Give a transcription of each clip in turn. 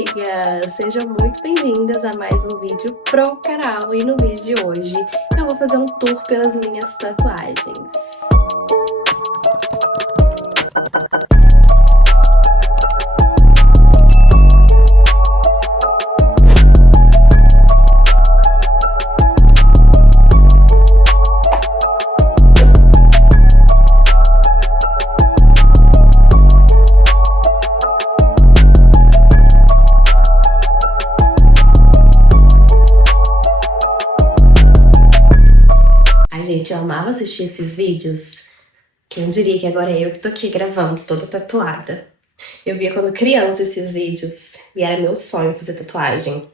amigas! Sejam muito bem-vindas a mais um vídeo pro canal. E no vídeo de hoje eu vou fazer um tour pelas minhas tatuagens. Gente, eu amava assistir esses vídeos. Quem diria que agora é eu que tô aqui gravando, toda tatuada. Eu via quando criança esses vídeos e era meu sonho fazer tatuagem.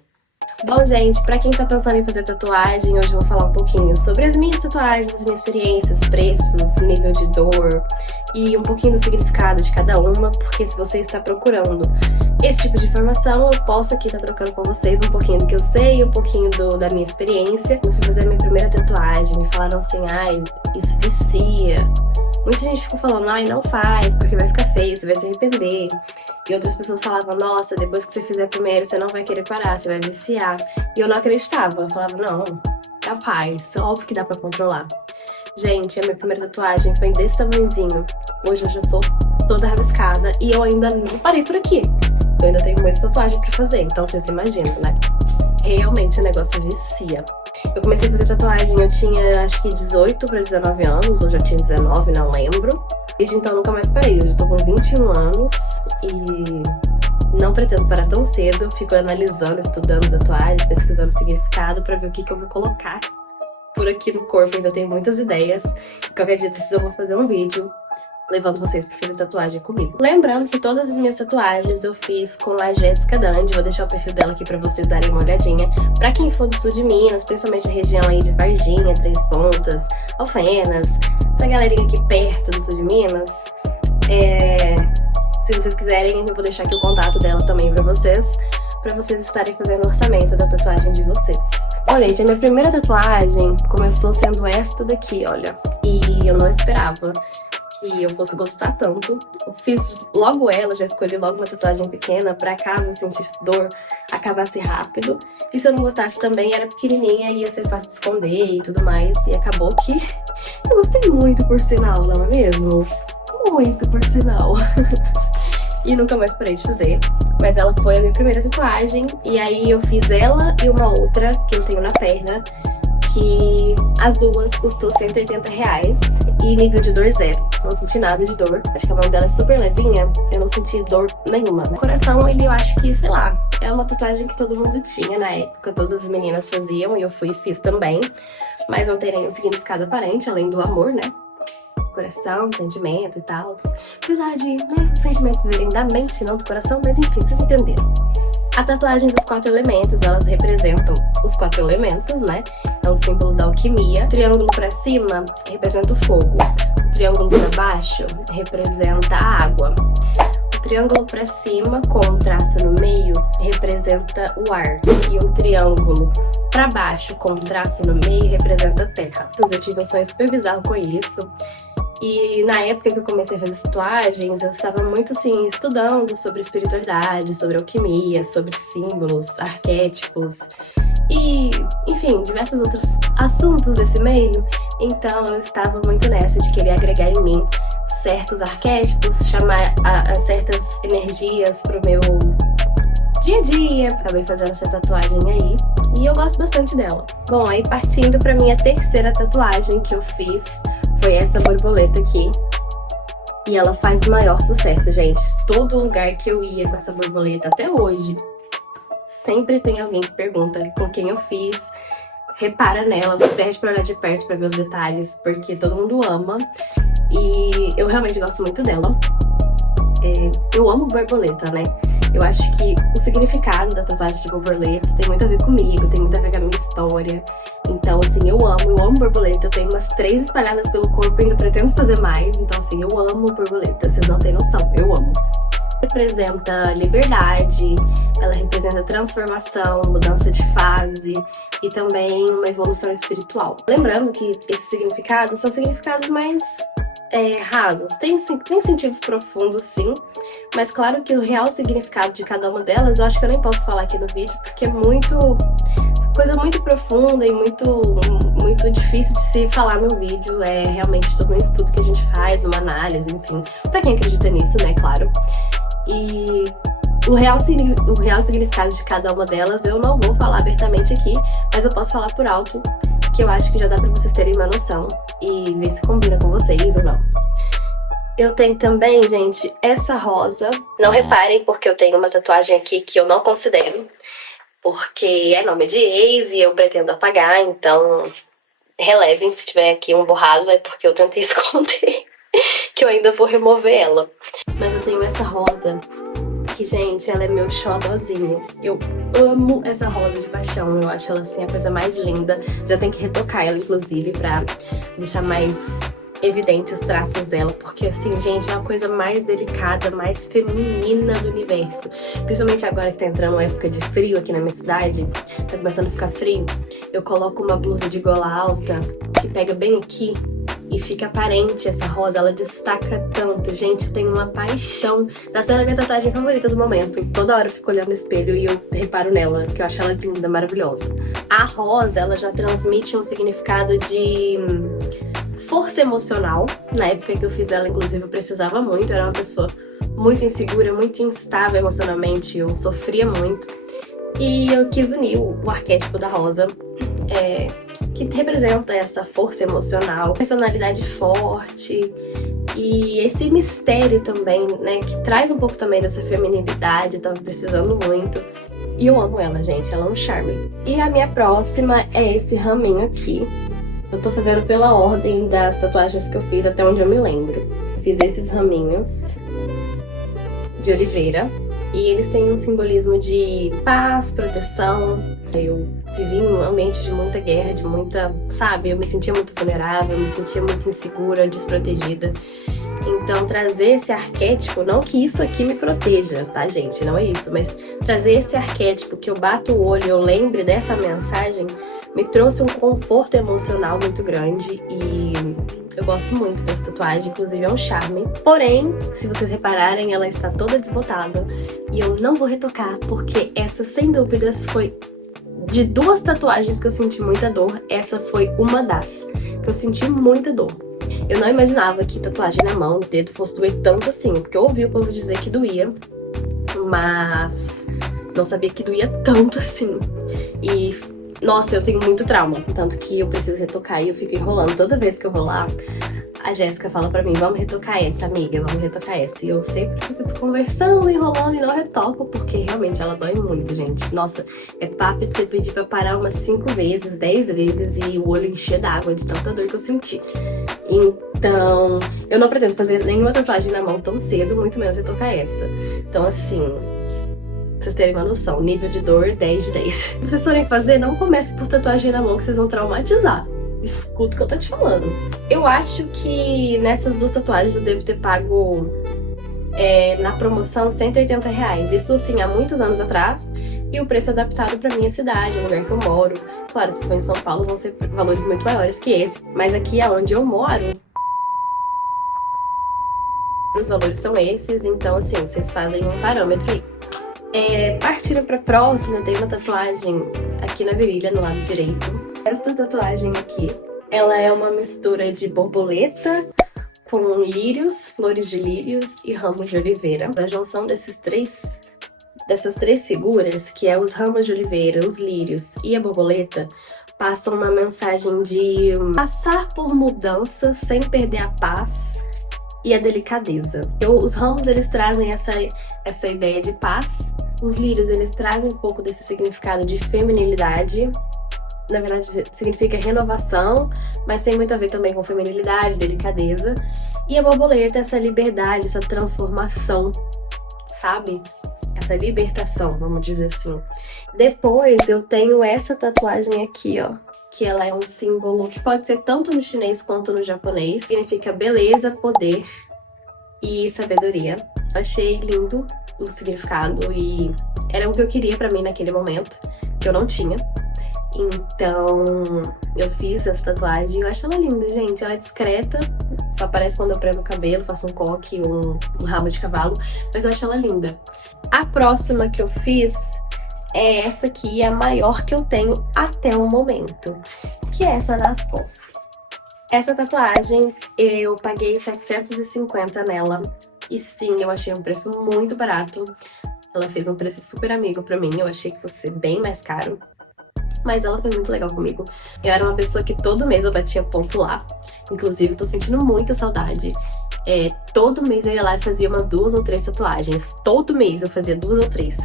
Bom, gente, pra quem tá pensando em fazer tatuagem, hoje eu vou falar um pouquinho sobre as minhas tatuagens, as minhas experiências, preços, nível de dor e um pouquinho do significado de cada uma, porque se você está procurando esse tipo de informação, eu posso aqui estar trocando com vocês um pouquinho do que eu sei, um pouquinho da minha experiência. Eu fui fazer a minha primeira tatuagem, me falaram assim, ai, isso vicia. Muita gente ficou falando, ai, não faz, porque vai ficar feio, você vai se arrepender. E outras pessoas falavam, nossa, depois que você fizer primeiro, você não vai querer parar, você vai viciar. E eu não acreditava, eu falava, não, capaz, óbvio que dá pra controlar. Gente, a minha primeira tatuagem foi desse tamanhozinho. Hoje eu já sou toda rabiscada e eu ainda não parei por aqui. Eu ainda tenho muita tatuagem pra fazer, então vocês imaginam, né? Realmente o negócio vicia. Eu comecei a fazer tatuagem, eu tinha acho que 18 para 19 anos, hoje eu tinha 19, não lembro. Desde então eu nunca mais parei, hoje eu tô com 21 anos e não pretendo parar tão cedo. Fico analisando, estudando tatuagens, pesquisando significado pra ver o que eu vou colocar por aqui no corpo. Ainda tenho muitas ideias. Qualquer dia desses eu vou fazer um vídeo levando vocês pra fazer tatuagem comigo. Lembrando que todas as minhas tatuagens eu fiz com a Jéssica Dandi. Vou deixar o perfil dela aqui pra vocês darem uma olhadinha. Pra quem for do sul de Minas, principalmente a região aí de Varginha, Três Pontas, Alfenas, essa galerinha aqui perto do sul de Minas, se vocês quiserem, eu vou deixar aqui o contato dela também pra vocês estarem fazendo o orçamento da tatuagem de vocês. Bom, gente, a minha primeira tatuagem começou sendo esta daqui, olha. E eu não esperava que eu fosse gostar tanto. Eu fiz logo ela, já escolhi logo uma tatuagem pequena pra caso eu sentisse dor, acabasse rápido. E se eu não gostasse também, era pequenininha e ia ser fácil de esconder e tudo mais. E acabou que eu gostei muito, por sinal, não é mesmo? Muito, por sinal. E nunca mais parei de fazer. Mas ela foi a minha primeira tatuagem. E aí eu fiz ela e uma outra que eu tenho na perna, que as duas custou R$180 e nível de dor zero. Não senti nada de dor. Acho que a mão dela é super levinha, eu não senti dor nenhuma. O coração, ele eu acho que, sei lá, é uma tatuagem que todo mundo tinha na época. Todas as meninas faziam e eu fui e fiz também. Mas não tem nenhum significado aparente, além do amor, né? Coração, sentimento e tal. Apesar de, né, os sentimentos virem da mente, não do coração, mas enfim, vocês entenderam. A tatuagem dos 4 elementos, elas representam os 4 elementos, né? É um símbolo da alquimia. O triângulo pra cima representa o fogo. O triângulo pra baixo representa a água. O triângulo pra cima, com um traço no meio, representa o ar. E um triângulo pra baixo, com um traço no meio, representa a terra. Eu tive um sonho super bizarro com isso. E na época que eu comecei a fazer tatuagens, eu estava muito assim, estudando sobre espiritualidade, sobre alquimia, sobre símbolos, arquétipos e, enfim, diversos outros assuntos desse meio. Então eu estava muito nessa de querer agregar em mim certos arquétipos, chamar a certas energias pro meu dia a dia. Acabei fazendo essa tatuagem aí e eu gosto bastante dela. Bom, aí partindo pra minha terceira tatuagem que eu fiz, foi essa borboleta aqui. E ela faz o maior sucesso, gente. Todo lugar que eu ia com essa borboleta, até hoje, sempre tem alguém que pergunta com quem eu fiz, repara nela, pede pra olhar de perto pra ver os detalhes, porque todo mundo ama. E eu realmente gosto muito dela. Eu amo borboleta, né? Eu acho que o significado da tatuagem de borboleta tem muito a ver comigo, tem muito a ver com a minha história. Então, assim, eu amo borboleta. Eu tenho umas 3 espalhadas pelo corpo, ainda pretendo fazer mais. Então, assim, eu amo borboleta, vocês não têm noção, eu amo. Representa liberdade, ela representa transformação, mudança de fase e também uma evolução espiritual. Lembrando que esses significados são significados mais rasos. Tem sentidos profundos, sim, mas claro que o real significado de cada uma delas, eu acho que eu nem posso falar aqui no vídeo, porque é coisa muito profunda e muito difícil de se falar no vídeo. É realmente todo um estudo que a gente faz, uma análise, enfim, pra quem acredita nisso, né, claro. E o real significado de cada uma delas eu não vou falar abertamente aqui, mas eu posso falar por alto, que eu acho que já dá pra vocês terem uma noção e ver se combina com vocês ou não. Eu tenho também, gente, essa rosa. Não reparem, porque eu tenho uma tatuagem aqui que eu não considero, porque é nome de ex e eu pretendo apagar, então relevem, se tiver aqui um borrado é porque eu tentei esconder, que eu ainda vou remover ela. Mas eu tenho essa rosa, que, gente, ela é meu xodózinho. Eu amo essa rosa de paixão, eu acho ela, assim, a coisa mais linda. Já tenho que retocar ela, inclusive, pra deixar mais evidente os traços dela, porque, assim, gente, é a coisa mais delicada, mais feminina do universo. Principalmente agora que tá entrando uma época de frio aqui na minha cidade, tá começando a ficar frio, eu coloco uma blusa de gola alta, que pega bem aqui, e fica aparente essa rosa, ela destaca tanto. Gente, eu tenho uma paixão. Tá sendo a minha tatuagem favorita do momento. Toda hora eu fico olhando no espelho e eu reparo nela, porque eu acho ela linda, maravilhosa. A rosa, ela já transmite um significado de força emocional. Na época que eu fiz ela, inclusive, eu precisava muito. Eu era uma pessoa muito insegura, muito instável emocionalmente. Eu sofria muito. E eu quis unir o arquétipo da rosa, que representa essa força emocional, personalidade forte e esse mistério também, né, que traz um pouco também dessa feminilidade. Eu tava precisando muito. E eu amo ela, gente, ela é um charme. E a minha próxima é esse raminho aqui. Eu tô fazendo pela ordem das tatuagens que eu fiz até onde eu me lembro. Fiz esses raminhos de oliveira. E eles têm um simbolismo de paz, proteção. Eu vivi em um ambiente de muita guerra, de muita, sabe? Eu me sentia muito vulnerável, eu me sentia muito insegura, desprotegida. Então, trazer esse arquétipo, não que isso aqui me proteja, tá, gente? Não é isso, mas trazer esse arquétipo que eu bato o olho e eu lembre dessa mensagem, me trouxe um conforto emocional muito grande e eu gosto muito dessa tatuagem, inclusive é um charme. Porém, se vocês repararem, ela está toda desbotada e eu não vou retocar, porque essa, sem dúvidas, foi de duas tatuagens que eu senti muita dor, essa foi uma das que eu senti muita dor. Eu não imaginava que tatuagem na mão, no dedo, fosse doer tanto assim, porque eu ouvi o povo dizer que doía, mas não sabia que doía tanto assim. E nossa, eu tenho muito trauma, tanto que eu preciso retocar e eu fico enrolando. Toda vez que eu vou lá, a Jéssica fala pra mim, vamos retocar essa, amiga, vamos retocar essa. E eu sempre fico desconversando, enrolando e não retoco, porque realmente ela dói muito, gente. Nossa, é papo de você pedir pra parar umas 5 vezes, 10 vezes e o olho encher d'água de tanta dor que eu senti. Então, eu não pretendo fazer nenhuma tatuagem na mão tão cedo, muito menos retocar essa. Então, assim, pra vocês terem uma noção, nível de dor 10 de 10. Se vocês forem fazer, não comece por tatuagem na mão que vocês vão traumatizar. Escuta o que eu tô te falando. Eu acho que nessas duas tatuagens eu devo ter pago na promoção R$180. Isso, assim, há muitos anos atrás. E o preço adaptado pra minha cidade, o lugar que eu moro. Claro que se for em São Paulo vão ser valores muito maiores que esse. Mas aqui onde eu moro, os valores são esses. Então, assim, vocês fazem um parâmetro aí. Partindo pra próxima, eu tenho uma tatuagem aqui na virilha, no lado direito. Esta tatuagem aqui, ela é uma mistura de borboleta com lírios, flores de lírios e ramos de oliveira. A junção dessas três figuras, que é os ramos de oliveira, os lírios e a borboleta, passam uma mensagem de passar por mudanças sem perder a paz e a delicadeza. Os ramos, eles trazem essa ideia de paz. Os lírios, eles trazem um pouco desse significado de feminilidade. Na verdade, significa renovação, mas tem muito a ver também com feminilidade, delicadeza. E a borboleta, essa liberdade, essa transformação, sabe? Essa libertação, vamos dizer assim. Depois, eu tenho essa tatuagem aqui, ó, que ela é um símbolo que pode ser tanto no chinês quanto no japonês. Significa beleza, poder e sabedoria. Achei lindo o significado e era o que eu queria pra mim naquele momento, que eu não tinha. Então, eu fiz essa tatuagem e eu acho ela linda, gente. Ela é discreta, só aparece quando eu prendo o cabelo, faço um coque, um rabo de cavalo, mas eu acho ela linda. A próxima que eu fiz é essa aqui, a maior que eu tenho até o momento, que é essa das costas. Essa tatuagem, eu paguei 750 nela, e sim, eu achei um preço muito barato. Ela fez um preço super amigo pra mim, eu achei que fosse bem mais caro. Mas ela foi muito legal comigo. Eu era uma pessoa que todo mês eu batia ponto lá. Inclusive, tô sentindo muita saudade. Todo mês eu ia lá e fazia umas 2 ou 3 tatuagens. Todo mês eu fazia 2 ou 3.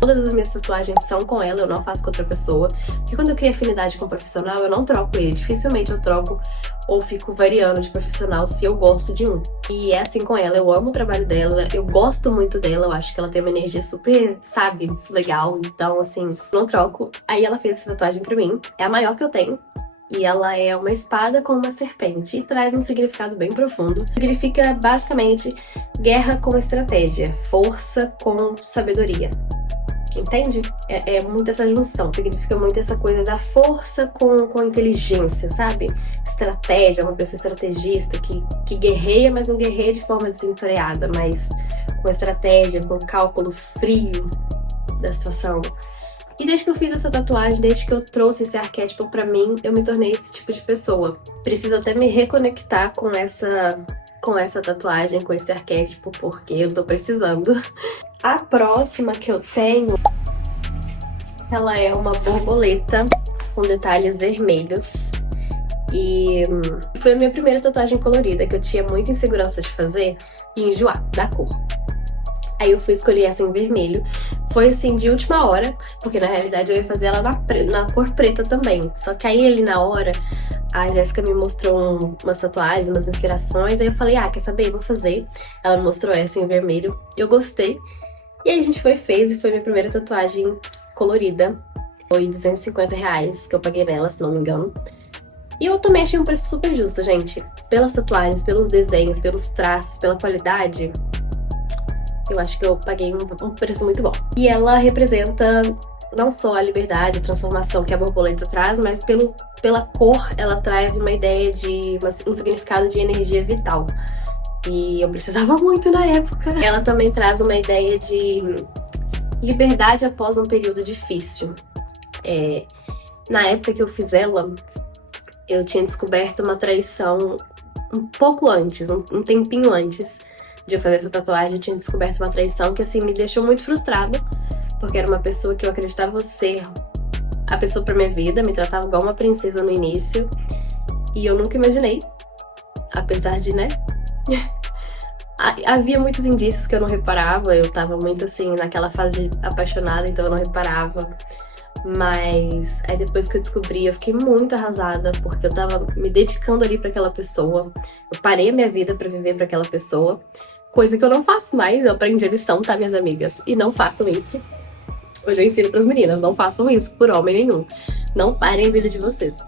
Todas as minhas tatuagens são com ela, eu não faço com outra pessoa. Porque quando eu crio afinidade com o profissional, eu não troco ele. Dificilmente eu troco ou fico variando de profissional se eu gosto de um. E é assim com ela, eu amo o trabalho dela, eu gosto muito dela, eu acho que ela tem uma energia super, sabe, legal. Então, assim, não troco. Aí ela fez essa tatuagem pra mim, é a maior que eu tenho. E ela é uma espada com uma serpente e traz um significado bem profundo. Significa, basicamente, guerra com estratégia, força com sabedoria. Entende? É muito essa junção, significa muito essa coisa da força com inteligência, sabe? Estratégia, uma pessoa estrategista que guerreia, mas não guerreia de forma desenfreada, mas com estratégia, com cálculo frio da situação. E desde que eu fiz essa tatuagem, desde que eu trouxe esse arquétipo pra mim, eu me tornei esse tipo de pessoa. Preciso até me reconectar com essa tatuagem, com esse arquétipo, porque eu tô precisando. A próxima que eu tenho, ela é uma borboleta com detalhes vermelhos. E foi a minha primeira tatuagem colorida, que eu tinha muita insegurança de fazer e enjoar da cor. Aí eu fui escolher essa em vermelho. Foi assim, de última hora, porque na realidade eu ia fazer ela na cor preta também. Só que aí ali na hora, a Jéssica me mostrou umas tatuagens, umas inspirações. Aí eu falei, quer saber? Vou fazer. Ela me mostrou essa em vermelho. Eu gostei. E aí a gente fez e foi minha primeira tatuagem colorida. Foi R$250 que eu paguei nela, se não me engano. E eu também achei um preço super justo, gente. Pelas tatuagens, pelos desenhos, pelos traços, pela qualidade, eu acho que eu paguei um preço muito bom. E ela representa não só a liberdade, a transformação que a borboleta traz, mas pela cor ela traz uma ideia de um significado de energia vital. E eu precisava muito na época. Ela também traz uma ideia de liberdade após um período difícil. Na época que eu fiz ela, eu tinha descoberto uma traição um pouco antes, um tempinho antes de eu fazer essa tatuagem. Eu tinha descoberto uma traição que, assim, me deixou muito frustrada, porque era uma pessoa que eu acreditava ser a pessoa pra minha vida, me tratava igual uma princesa no início, e eu nunca imaginei, apesar de, né? Havia muitos indícios que eu não reparava, eu tava muito, assim, naquela fase apaixonada, então eu não reparava. Mas aí depois que eu descobri, eu fiquei muito arrasada, porque eu tava me dedicando ali pra aquela pessoa. Eu parei a minha vida pra viver pra aquela pessoa, coisa que eu não faço mais. Eu aprendi a lição, tá, minhas amigas? E não façam isso. Hoje eu ensino pras meninas, não façam isso por homem nenhum. Não parem a vida de vocês.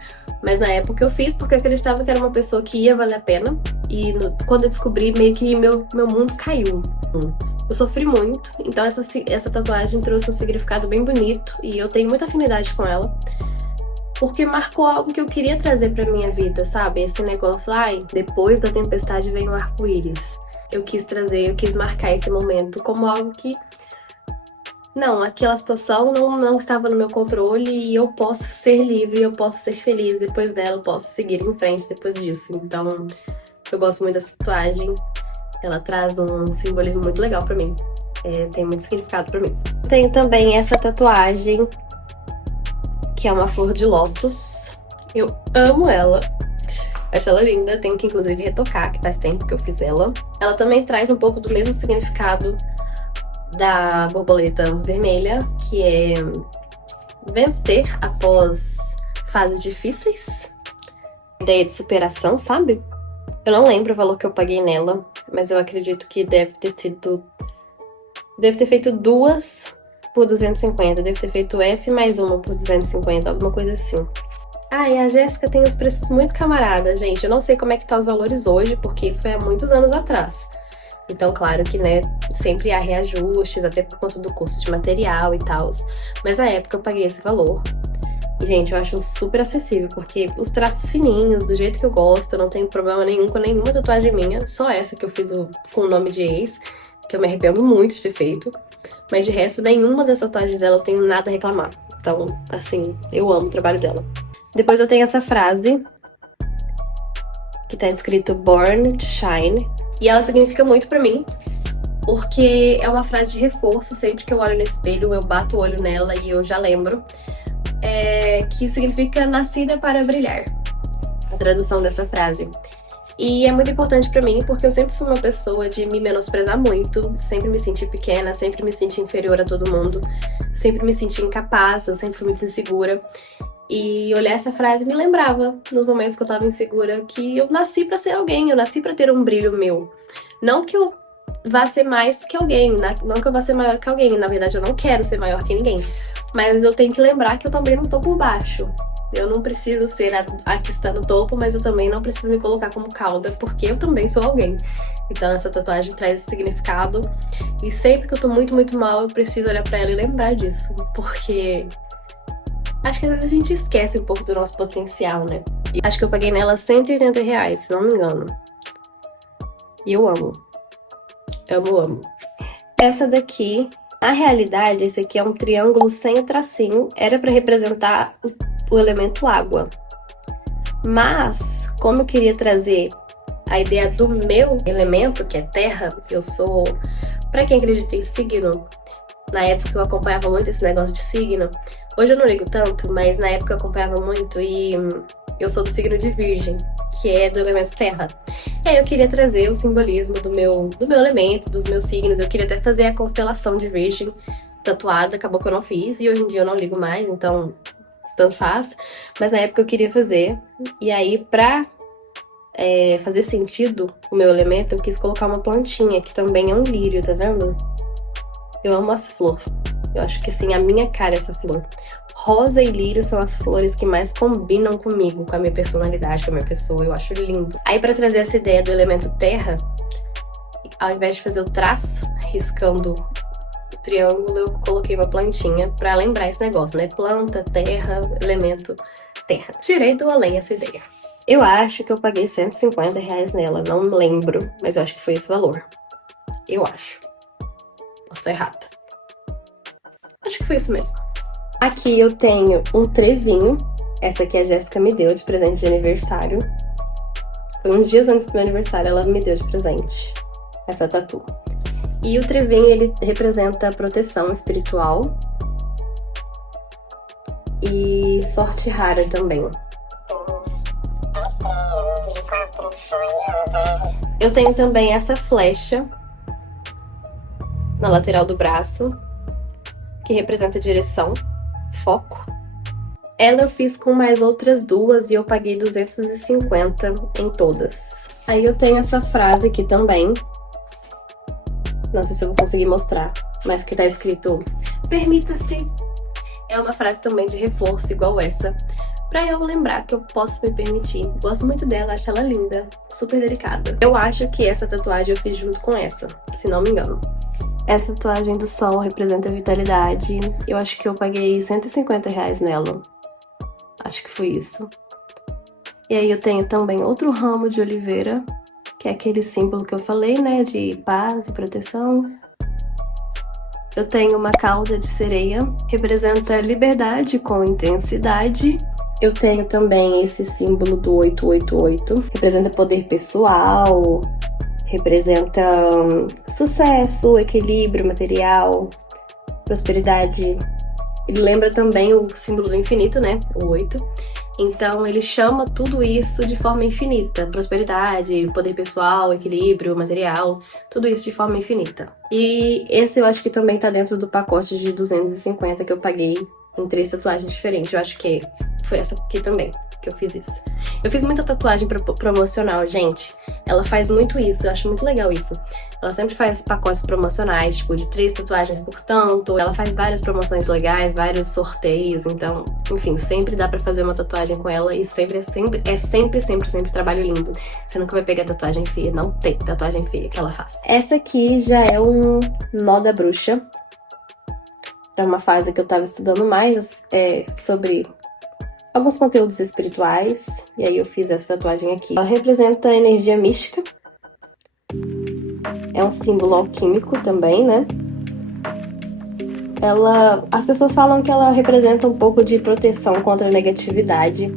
Mas na época eu fiz porque eu acreditava que era uma pessoa que ia valer a pena. E quando eu descobri, meio que meu mundo caiu. Eu sofri muito, então essa tatuagem trouxe um significado bem bonito e eu tenho muita afinidade com ela, porque marcou algo que eu queria trazer pra minha vida, sabe? Esse negócio, depois da tempestade vem o arco-íris. Eu quis marcar esse momento como algo que, não, aquela situação não estava no meu controle e eu posso ser livre, eu posso ser feliz depois dela, eu posso seguir em frente depois disso. Então, eu gosto muito dessa tatuagem. Ela traz um simbolismo muito legal pra mim. Tem muito significado pra mim. Tenho também essa tatuagem, que é uma flor de lótus. Eu amo ela. Acho ela linda. Tenho que, inclusive, retocar, que faz tempo que eu fiz ela. Ela também traz um pouco do mesmo significado da borboleta vermelha, que é vencer após fases difíceis. Ideia de superação, sabe? Eu não lembro o valor que eu paguei nela, mas eu acredito que deve ter feito 2 por 250, deve ter feito essa e mais uma por 250, alguma coisa assim. E a Jéssica tem os preços muito camaradas, gente. Eu não sei como é que tá os valores hoje, porque isso foi há muitos anos atrás. Então, claro que, né, sempre há reajustes, até por conta do custo de material e tal. Mas na época eu paguei esse valor. E, gente, eu acho super acessível, porque os traços fininhos, do jeito que eu gosto, eu não tenho problema nenhum com nenhuma tatuagem minha, só essa que eu fiz com o nome de ex, que eu me arrependo muito de ter feito. Mas de resto, nenhuma das tatuagens dela eu tenho nada a reclamar. Então, assim, eu amo o trabalho dela. Depois eu tenho essa frase, que tá escrito Born to Shine. E ela significa muito pra mim, porque é uma frase de reforço. Sempre que eu olho no espelho, eu bato o olho nela e eu já lembro. Que significa nascida para brilhar, a tradução dessa frase. E é muito importante pra mim, porque eu sempre fui uma pessoa de me menosprezar muito, sempre me senti pequena, sempre me senti inferior a todo mundo, sempre me senti incapaz, eu sempre fui muito insegura. E olhar essa frase me lembrava, nos momentos que eu tava insegura, que eu nasci pra ser alguém, eu nasci pra ter um brilho meu. Não que eu vá ser mais do que alguém, não que eu vá ser maior que alguém, na verdade eu não quero ser maior que ninguém. Mas eu tenho que lembrar que eu também não tô por baixo. Eu não preciso ser a que está no topo, mas eu também não preciso me colocar como cauda, porque eu também sou alguém. Então essa tatuagem traz esse significado. E sempre que eu tô muito, muito mal, eu preciso olhar pra ela e lembrar disso. Porque acho que às vezes a gente esquece um pouco do nosso potencial, né? E acho que eu paguei nela R$180, se não me engano. E eu amo. Amo, amo. Essa daqui, na realidade, esse aqui é um triângulo sem o tracinho. Era pra representar o elemento água. Mas, como eu queria trazer a ideia do meu elemento, que é terra, eu sou... Pra quem acredita em signo, na época eu acompanhava muito esse negócio de signo. Hoje eu não ligo tanto, mas na época eu acompanhava muito e eu sou do signo de Virgem, que é do elemento terra. E aí eu queria trazer o simbolismo do meu elemento, dos meus signos. Eu queria até fazer a constelação de Virgem tatuada, acabou que eu não fiz e hoje em dia eu não ligo mais, então tanto faz. Mas na época eu queria fazer, e aí pra fazer sentido o meu elemento, eu quis colocar uma plantinha, que também é um lírio, tá vendo? Eu amo essa flor. Eu acho que assim, a minha cara é essa flor. Rosa e lírio são as flores que mais combinam comigo, com a minha personalidade, com a minha pessoa. Eu acho lindo. Aí pra trazer essa ideia do elemento terra, ao invés de fazer o traço, riscando o triângulo, eu coloquei uma plantinha pra lembrar esse negócio, né? Planta, terra, elemento terra. Tirei do além essa ideia. Eu acho que eu paguei R$150 nela, não lembro, mas eu acho que foi esse valor. Eu acho. Posso estar errada. Acho que foi isso mesmo. Aqui eu tenho um trevinho. Essa aqui a Jéssica me deu de presente de aniversário. Foi uns dias antes do meu aniversário, ela me deu de presente essa tatu. E o trevinho, ele representa a proteção espiritual e sorte rara também. Eu tenho também essa flecha na lateral do braço, que representa direção, foco. Ela eu fiz com mais outras duas e eu paguei 250 em todas. Aí eu tenho essa frase aqui também. Não sei se eu vou conseguir mostrar, mas que tá escrito permita-se. É uma frase também de reforço igual essa, pra eu lembrar que eu posso me permitir. Gosto muito dela, acho ela linda, super delicada. Eu acho que essa tatuagem eu fiz junto com essa, se não me engano. Essa tatuagem do sol representa a vitalidade. Eu acho que eu paguei R$150 nela. Acho que foi isso. E aí eu tenho também outro ramo de oliveira, que é aquele símbolo que eu falei, né, de paz e proteção. Eu tenho uma cauda de sereia, representa liberdade com intensidade. Eu tenho também esse símbolo do 888, representa poder pessoal, representa sucesso, equilíbrio material, prosperidade. Ele lembra também o símbolo do infinito, né, o 8. Então ele chama tudo isso de forma infinita, prosperidade, poder pessoal, equilíbrio material, tudo isso de forma infinita. E esse eu acho que também tá dentro do pacote de 250 que eu paguei em 3 tatuagens diferentes. Eu acho que foi essa aqui também que eu fiz isso. Eu fiz muita tatuagem promocional, gente. Ela faz muito isso, eu acho muito legal isso. Ela sempre faz pacotes promocionais, tipo, de 3 tatuagens por tanto. Ela faz várias promoções legais, vários sorteios. Então, enfim, sempre dá pra fazer uma tatuagem com ela. E sempre trabalho lindo. Você nunca vai pegar tatuagem feia, não tem tatuagem feia que ela faz. Essa aqui já é um nó da bruxa. É uma fase que eu tava estudando mais sobre alguns conteúdos espirituais, e aí eu fiz essa tatuagem aqui. Ela representa a energia mística, é um símbolo alquímico também, né? As pessoas falam que ela representa um pouco de proteção contra a negatividade,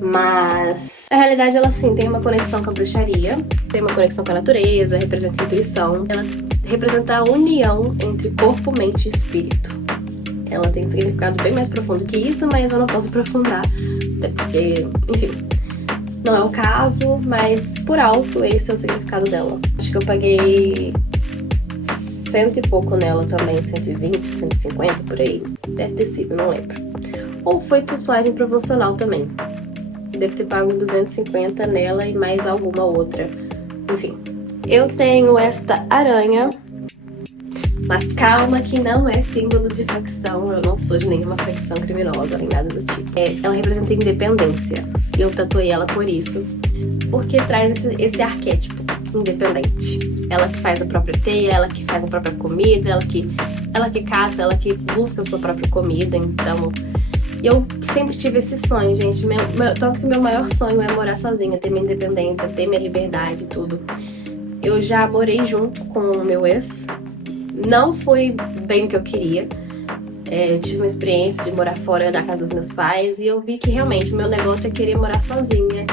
mas na realidade ela sim tem uma conexão com a bruxaria, tem uma conexão com a natureza, representa a intuição, ela representa a união entre corpo, mente e espírito. Ela tem um significado bem mais profundo que isso, mas eu não posso aprofundar, até porque, enfim, não é o caso, mas por alto esse é o significado dela. Acho que eu paguei 100 e pouco nela também, 120, 150 por aí, deve ter sido, não lembro. Ou foi tatuagem promocional também. Deve ter pago 250 nela e mais alguma outra. Enfim. Eu tenho esta aranha. Mas calma que não é símbolo de facção. Eu não sou de nenhuma facção criminosa, nem nada do tipo. Ela representa independência. E eu tatuei ela por isso. Porque traz esse arquétipo independente. Ela que faz a própria teia, ela que faz a própria comida, ela que caça, ela que busca a sua própria comida. Então... eu sempre tive esse sonho, gente. Tanto que meu maior sonho é morar sozinha, ter minha independência, ter minha liberdade e tudo. Eu já morei junto com o meu ex. Não foi bem o que eu queria. Eu tive uma experiência de morar fora da casa dos meus pais e eu vi que realmente o meu negócio é querer morar sozinha.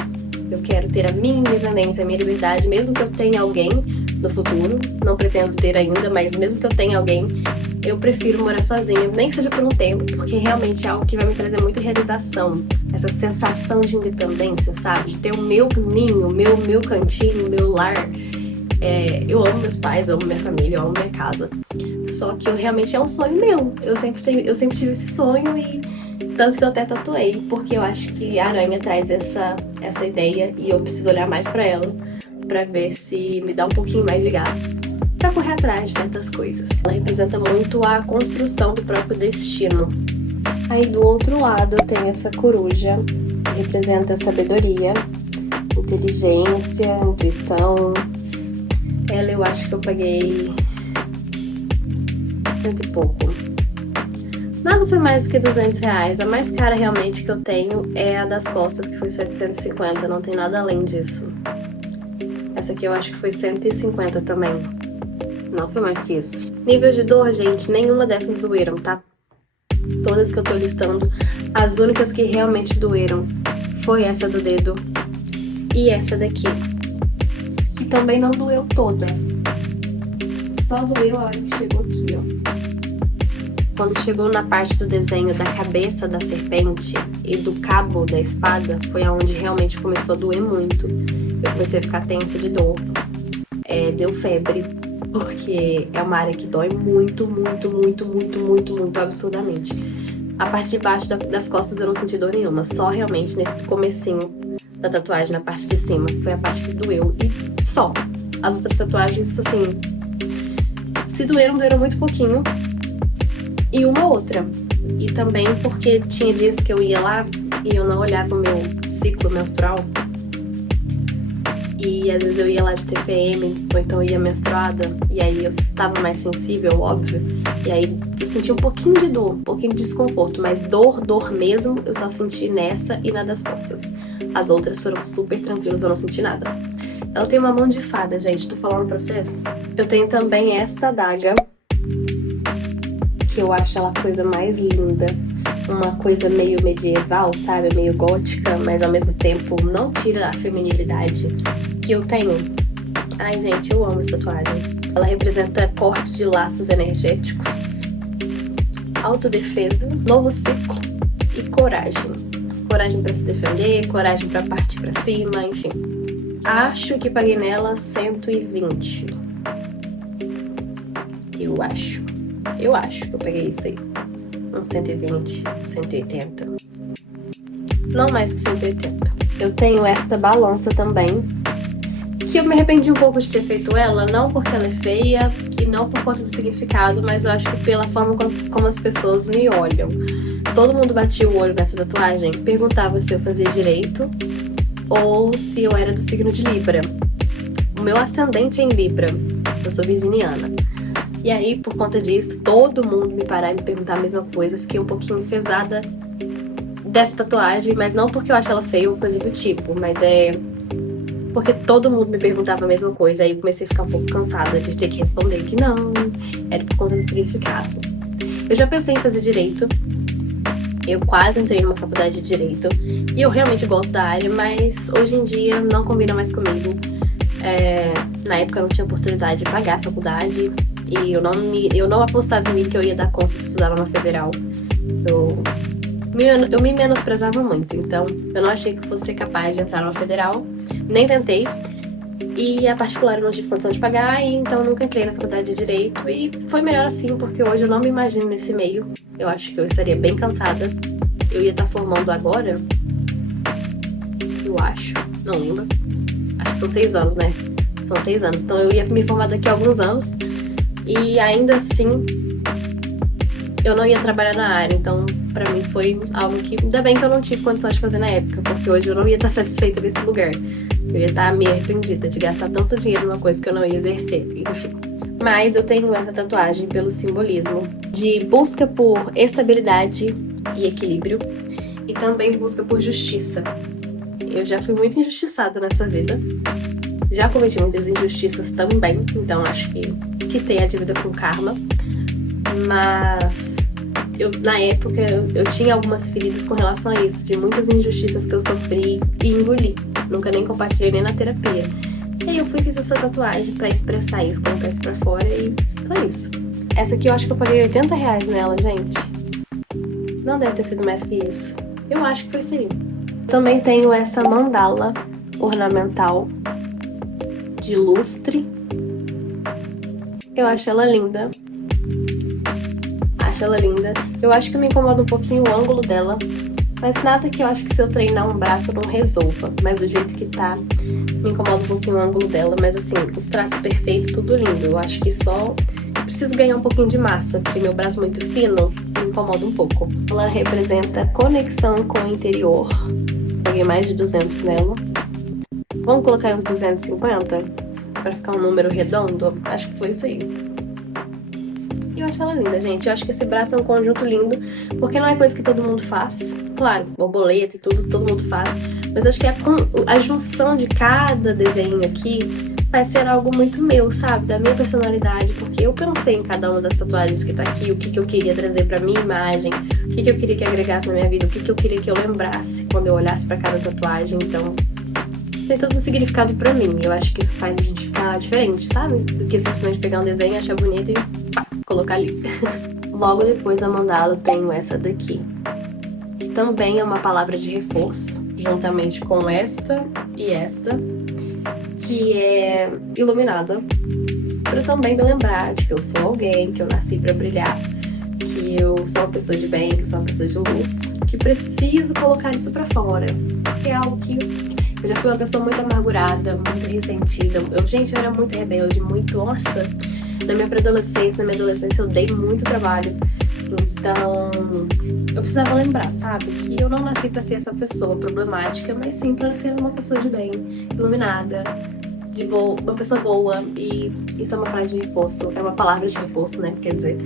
Eu quero ter a minha independência, a minha liberdade, mesmo que eu tenha alguém no futuro. Não pretendo ter ainda, mas mesmo que eu tenha alguém, eu prefiro morar sozinha, nem que seja por um tempo, porque realmente é algo que vai me trazer muita realização. Essa sensação de independência, sabe? De ter o meu ninho, meu cantinho, meu lar. Eu amo meus pais, eu amo minha família, eu amo minha casa. Só que realmente é um sonho meu. Eu sempre tive esse sonho e tanto que eu até tatuei, porque eu acho que a aranha traz essa ideia e eu preciso olhar mais pra ela, pra ver se me dá um pouquinho mais de gás pra correr atrás de certas coisas. Ela representa muito a construção do próprio destino. Aí do outro lado eu tenho essa coruja, que representa a sabedoria, inteligência, intuição. Ela eu acho que eu paguei 100 e pouco. Nada foi mais do que R$200. A mais cara realmente que eu tenho é a das costas, que foi 750, não tem nada além disso. Essa aqui eu acho que foi 150 também. Não foi mais que isso. Nível de dor, gente, nenhuma dessas doeram, tá? Todas que eu tô listando, as únicas que realmente doeram foi essa do dedo e essa daqui. Que também não doeu toda. Só doeu a hora que chegou aqui, ó. Quando chegou na parte do desenho da cabeça da serpente e do cabo da espada, foi aonde realmente começou a doer muito. Eu comecei a ficar tensa de dor. Deu febre, porque é uma área que dói muito, absurdamente. A parte de baixo das costas eu não senti dor nenhuma, só realmente nesse comecinho da tatuagem, na parte de cima, que foi a parte que doeu, e só. As outras tatuagens, assim, se doeram muito pouquinho, e uma outra. E também porque tinha dias que eu ia lá e eu não olhava o meu ciclo menstrual. E às vezes eu ia lá de TPM, ou então ia menstruada, e aí eu estava mais sensível, óbvio. E aí eu senti um pouquinho de dor, um pouquinho de desconforto, mas dor mesmo, eu só senti nessa e na das costas. As outras foram super tranquilas, eu não senti nada. Ela tem uma mão de fada, gente, tô falando pra vocês. Eu tenho também esta adaga, que eu acho ela a coisa mais linda. Uma coisa meio medieval, sabe? Meio gótica, mas ao mesmo tempo não tira a feminilidade que eu tenho. Ai, gente, eu amo essa tatuagem. Ela representa corte de laços energéticos, autodefesa, novo ciclo e coragem. Coragem pra se defender, coragem pra partir pra cima, enfim. Acho que paguei nela 120. Eu acho que eu peguei isso aí. Uns 120, 180. Não mais que 180. Eu tenho esta balança também, que eu me arrependi um pouco de ter feito ela, não porque ela é feia e não por conta do significado, mas eu acho que pela forma como as pessoas me olham. Todo mundo batia o olho nessa tatuagem, perguntava se eu fazia direito ou se eu era do signo de Libra. O meu ascendente é em Libra, eu sou virginiana. E aí, por conta disso, todo mundo me parar e me perguntar a mesma coisa. Eu fiquei um pouquinho enfesada dessa tatuagem, mas não porque eu acho ela feia ou coisa do tipo, mas é porque todo mundo me perguntava a mesma coisa, aí eu comecei a ficar um pouco cansada de ter que responder que não, era por conta do significado. Eu já pensei em fazer direito, eu quase entrei numa faculdade de direito, e eu realmente gosto da área, mas hoje em dia não combina mais comigo. Na época eu não tinha oportunidade de pagar a faculdade, e eu não apostava em mim que eu ia dar conta de estudar numa federal. Eu me menosprezava muito, então eu não achei que eu fosse ser capaz de entrar numa federal, nem tentei. E a particular eu não tive condição de pagar, e então eu nunca entrei na faculdade de Direito. E foi melhor assim, porque hoje eu não me imagino nesse meio. Eu acho que eu estaria bem cansada. Eu ia estar formando agora. Eu acho. Não lembro. Acho que são 6 anos, né? São 6 anos. Então eu ia me formar daqui a alguns anos. E ainda assim, eu não ia trabalhar na área. Então, pra mim foi algo que... Ainda bem que eu não tive condição de fazer na época, porque hoje eu não ia estar satisfeita nesse lugar. Eu ia estar meio arrependida de gastar tanto dinheiro numa coisa que eu não ia exercer, enfim. Mas eu tenho essa tatuagem pelo simbolismo de busca por estabilidade e equilíbrio, e também busca por justiça. Eu já fui muito injustiçada nessa vida, já cometi muitas injustiças também, então acho que tem a dívida com karma, mas... na época, eu tinha algumas feridas com relação a isso, de muitas injustiças que eu sofri e engoli. Nunca nem compartilhei nem na terapia. E aí eu fui e fiz essa tatuagem pra expressar isso, colocar isso pra fora e foi isso. Essa aqui eu acho que eu paguei R$80 nela, gente. Não deve ter sido mais que isso. Eu acho que foi isso aí. Também tenho essa mandala ornamental de lustre. Eu acho ela linda. Ela linda. Eu acho que me incomoda um pouquinho o ângulo dela, mas nada que eu acho que se eu treinar um braço eu não resolva. Mas do jeito que tá, me incomoda um pouquinho o ângulo dela, mas assim, os traços perfeitos, tudo lindo. Eu acho que só preciso ganhar um pouquinho de massa, porque meu braço muito fino me incomoda um pouco. Ela representa conexão com o interior. Paguei mais de 200 nela. Vamos colocar aí uns 250? Pra ficar um número redondo? Acho que foi isso aí. Eu acho ela linda, gente. Eu acho que esse braço é um conjunto lindo, porque não é coisa que todo mundo faz. Claro, borboleta e tudo, todo mundo faz. Mas acho que a junção de cada desenho aqui vai ser algo muito meu, sabe? Da minha personalidade. Porque eu pensei em cada uma das tatuagens que tá aqui, o que eu queria trazer pra minha imagem, o que eu queria que agregasse na minha vida, o que eu queria que eu lembrasse quando eu olhasse pra cada tatuagem. Então, tem todo o significado pra mim. Eu acho que isso faz a gente ficar diferente, sabe? Do que simplesmente pegar um desenho, achar bonito e pá, colocar ali. Logo depois da mandala eu tenho essa daqui, que também é uma palavra de reforço, juntamente com esta e esta, que é iluminada, para também me lembrar de que eu sou alguém, que eu nasci para brilhar, que eu sou uma pessoa de bem, que eu sou uma pessoa de luz, que preciso colocar isso para fora, porque é algo que eu já fui uma pessoa muito amargurada, muito ressentida. Gente, eu era muito rebelde, muito... Nossa, na minha adolescência eu dei muito trabalho. Então, eu precisava lembrar, sabe? Que eu não nasci pra ser essa pessoa problemática, mas sim pra ser uma pessoa de bem, iluminada, de boa, uma pessoa boa. E isso é uma frase de reforço, é uma palavra de reforço, né? Quer dizer,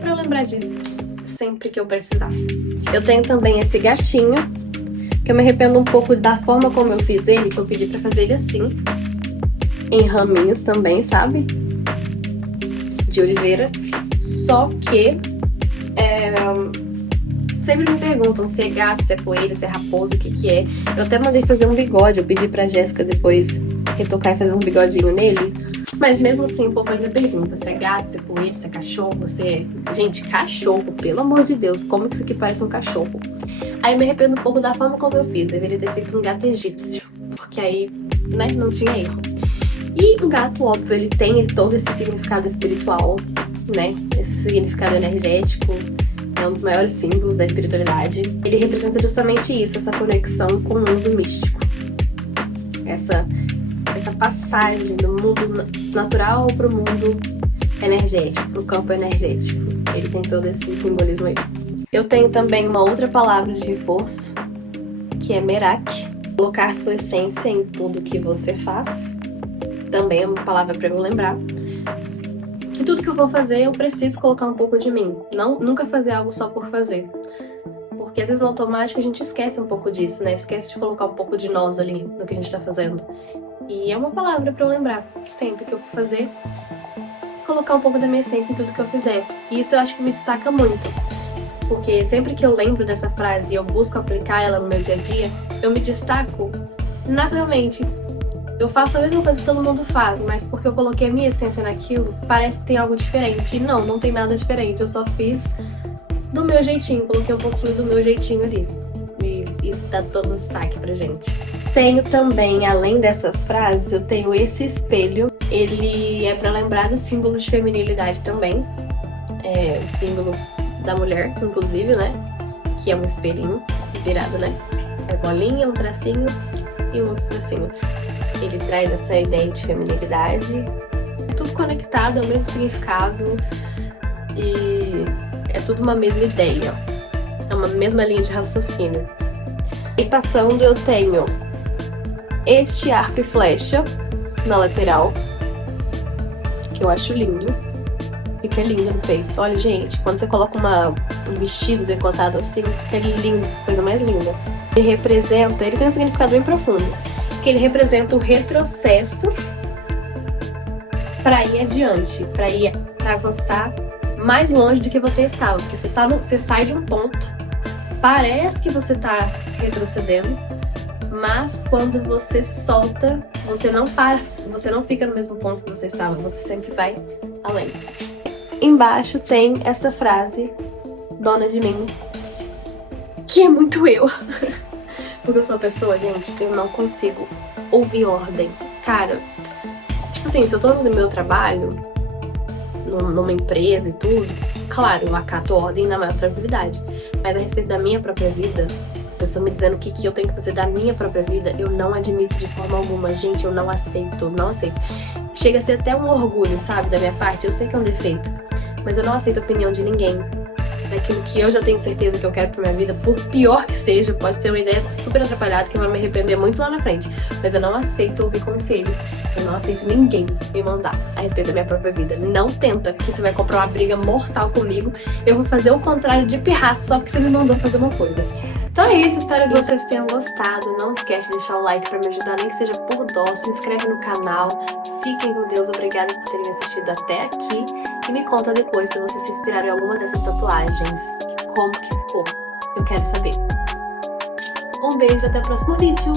pra eu lembrar disso sempre que eu precisar. Eu tenho também esse gatinho, que eu me arrependo um pouco da forma como eu fiz ele, que eu pedi pra fazer ele assim, em raminhos também, sabe? De oliveira. Só que sempre me perguntam se é gato, se é coelho, se é raposa, o que é. Eu até mandei fazer um bigode, eu pedi pra Jéssica depois retocar e fazer um bigodinho nele. Mas mesmo assim, o povo ainda pergunta se é gato, se é coelho, se é cachorro, se é... Gente, cachorro, pelo amor de Deus, como que isso aqui parece um cachorro? Aí eu me arrependo um pouco da forma como eu fiz, deveria ter feito um gato egípcio, porque aí, né, não tinha erro. E o gato, óbvio, ele tem todo esse significado espiritual, né, esse significado energético, é um dos maiores símbolos da espiritualidade. Ele representa justamente isso, essa conexão com o mundo místico. Essa passagem do mundo natural para o mundo energético, para o campo energético. Ele tem todo esse simbolismo aí. Eu tenho também uma outra palavra de reforço, que é Merak. Colocar sua essência em tudo que você faz. Também é uma palavra para eu lembrar. Que tudo que eu vou fazer, eu preciso colocar um pouco de mim. Nunca fazer algo só por fazer. Porque às vezes no automático a gente esquece um pouco disso, né? Esquece de colocar um pouco de nós ali no que a gente tá fazendo. E é uma palavra pra eu lembrar, sempre que eu for fazer, colocar um pouco da minha essência em tudo que eu fizer. E isso eu acho que me destaca muito. Porque sempre que eu lembro dessa frase e eu busco aplicar ela no meu dia a dia, eu me destaco naturalmente. Eu faço a mesma coisa que todo mundo faz, mas porque eu coloquei a minha essência naquilo, parece que tem algo diferente. E não tem nada diferente. Eu só fiz do meu jeitinho, coloquei um pouquinho do meu jeitinho ali. E isso dá todo um destaque pra gente. Tenho também, além dessas frases, eu tenho esse espelho. Ele é pra lembrar do símbolo de feminilidade também. É o símbolo da mulher, inclusive, né? Que é um espelhinho virado, né? É bolinha, um tracinho e um tracinho. Ele traz essa ideia de feminilidade. É tudo conectado, é o mesmo significado. E é tudo uma mesma ideia. É uma mesma linha de raciocínio. E passando, eu tenho este arco e flecha na lateral, que eu acho lindo. Fica lindo no peito. Olha, gente, quando você coloca um vestido decotado assim, fica lindo, coisa mais linda. Ele tem um significado bem profundo, que ele representa o retrocesso para ir adiante, para avançar mais longe do que você estava, porque você sai de um ponto, parece que você tá retrocedendo, mas quando você solta, você não fica no mesmo ponto que você estava, você sempre vai além. Embaixo tem essa frase, dona de mim, que é muito eu. Porque eu sou uma pessoa, gente, que eu não consigo ouvir ordem. Cara, tipo assim, se eu tô no meu trabalho, numa empresa e tudo, claro, eu acato ordem na maior tranquilidade. Mas a respeito da minha própria vida, a pessoa me dizendo o que eu tenho que fazer da minha própria vida, eu não admito de forma alguma. Gente, eu não aceito. Chega a ser até um orgulho, sabe, da minha parte. Eu sei que é um defeito, mas eu não aceito a opinião de ninguém. Daquilo que eu já tenho certeza que eu quero pra minha vida, por pior que seja, pode ser uma ideia super atrapalhada que vai me arrepender muito lá na frente. Mas eu não aceito ouvir conselho. Eu não aceito ninguém me mandar a respeito da minha própria vida. Não tenta, que você vai comprar uma briga mortal comigo. Eu vou fazer o contrário de pirraça só porque você me mandou fazer uma coisa. Então é isso, espero que vocês tenham gostado. Não esquece de deixar o like pra me ajudar, nem que seja por dó. Se inscreve no canal. Fiquem com Deus, obrigada por terem assistido até aqui. E me conta depois se vocês se inspiraram em alguma dessas tatuagens. Como que ficou? Eu quero saber. Um beijo, até o próximo vídeo.